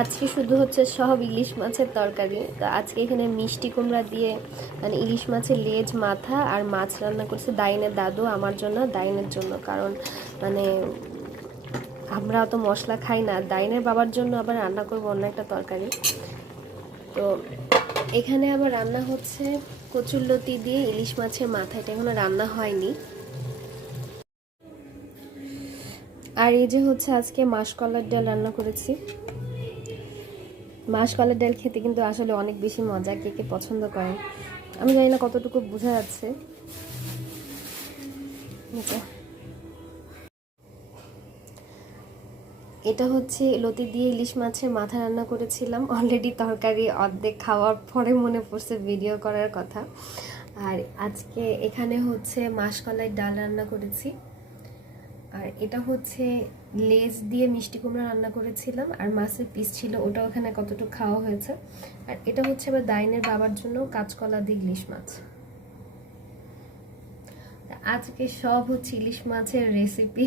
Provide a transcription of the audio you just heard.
আজকে শুধু হচ্ছে সব ইলিশ মাছের তরকারি। তো আজকে এখানে মিষ্টি কুমড়া দিয়ে মানে ইলিশ মাছের লেজ মাথা আর মাছ রান্না করছে দাইনের দাদু আমার জন্য, দাইনের জন্য। কারণ মানে আমরা অত মশলা খাই না, দাইনের বাবার জন্য আবার রান্না করবো অন্য একটা তরকারি। তো এখানে আবার রান্না হচ্ছে কচুরলতি দিয়ে ইলিশ মাছের মাথা, এটা এখনো রান্না হয়নি। আর এই যে হচ্ছে আজকে মাসকলাইয়ের ডাল রান্না করেছি। মাসকলাইয়ের ডাল খেতে কিন্তু আসলে অনেক বেশি মজা, কে কে পছন্দ করেন আমি জানি না কতটুকু বোঝা যাচ্ছে। এটা হচ্ছে লতি দিয়ে ইলিশ মাছের মাথা রান্না করেছিলাম। অলরেডি তরকারি অর্ধেক খাওয়ার পরে মনে পড়ছে ভিডিও করার কথা। আর আজকে এখানে হচ্ছে মাসকলাইয়ের ডাল রান্না করেছি। আর এটা হচ্ছে লেজ দিয়ে মিষ্টি কুমড়া রান্না করেছিলাম, আর মাছের পিস ছিল, ওটাও এখানে কতটুকু খাওয়া হয়েছে। আর এটা হচ্ছে আবার দাইনের বাবার জন্য কাঁচকলা দিয়ে ইলিশ মাছ। আজকে সব হচ্ছে ইলিশ মাছের রেসিপি।